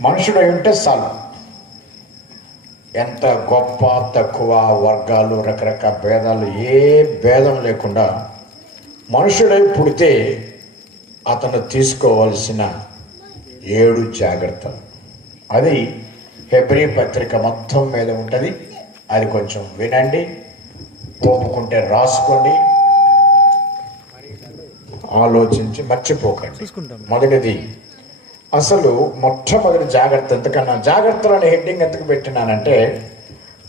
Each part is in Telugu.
మనుషుడై ఉంటే చాలు. ఎంత గొప్ప తక్కువ వర్గాలు రకరకాల భేదాలు ఏ భేదం లేకుండా మనుషుడై పుడితే అతను తీసుకోవలసిన ఏడు జాగ్రత్తలు. అది హెబ్రి పత్రిక మొత్తం మీద ఉంటుంది. అది కొంచెం వినండి ఒప్పుకుంటే రాసుకోండి ఆలోచించి మర్చిపోకండి. మొదటిది అసలు మొట్టమొదటి జాగ్రత్త ఎందుకన్నా జాగ్రత్తలు అనే హెడ్డింగ్ ఎందుకు పెట్టినానంటే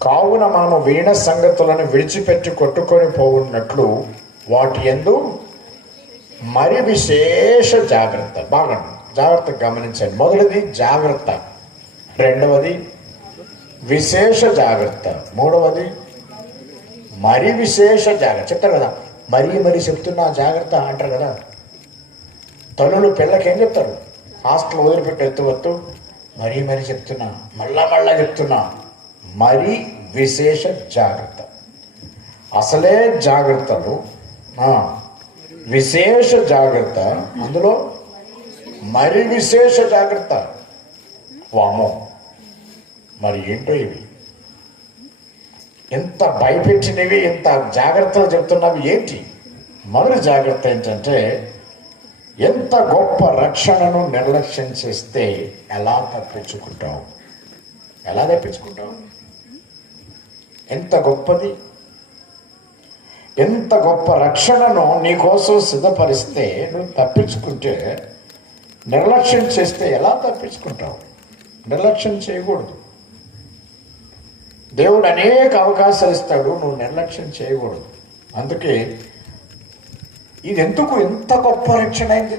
కావున మనము వీణ సంగతులను విడిచిపెట్టి కొట్టుకొని పోవున్నట్లు వాటి ఎందు మరి విశేష జాగ్రత్త. బాగా జాగ్రత్త గమనించండి. మొదటిది జాగ్రత్త. రెండవది విశేష జాగ్రత్త. మూడవది మరి విశేష జాగ్రత్త. చెప్తారు కదా మరీ మరీ చెప్తున్నా జాగ్రత్త అంటారు కదా. తల్లులు పిల్లకి ఏం చెప్తారు? హాస్టల్ వదిలిపెట్టి ఎత్తువత్తు మరీ మరీ చెప్తున్నా. మళ్ళా మళ్ళా చెప్తున్నా. మరీ విశేష జాగ్రత్త. అసలే జాగ్రత్తలు విశేష జాగ్రత్త. అందులో మరి విశేష జాగ్రత్త. వామో మరి ఏంటో ఇవి? ఎంత భయపెట్టినవి ఎంత జాగ్రత్తలు చెప్తున్నవి ఏంటి? మొదటి జాగ్రత్త ఏంటంటే ఎంత గొప్ప రక్షణను నిర్లక్ష్యం చేస్తే ఎలా తప్పించుకుంటావు? ఎలా తప్పించుకుంటావు? ఎంత గొప్పది? ఎంత గొప్ప రక్షణను నీకోసం సిద్ధపరిస్తే నువ్వు తప్పించుకుంటే నిర్లక్ష్యం చేస్తే ఎలా తప్పించుకుంటావు? నిర్లక్ష్యం చేయకూడదు. దేవుడు అనేక అవకాశాలు ఇస్తాడు నువ్వు నిర్లక్ష్యం చేయకూడదు. అందుకే ఇది ఎందుకు ఎంత గొప్ప రక్షణ అయింది?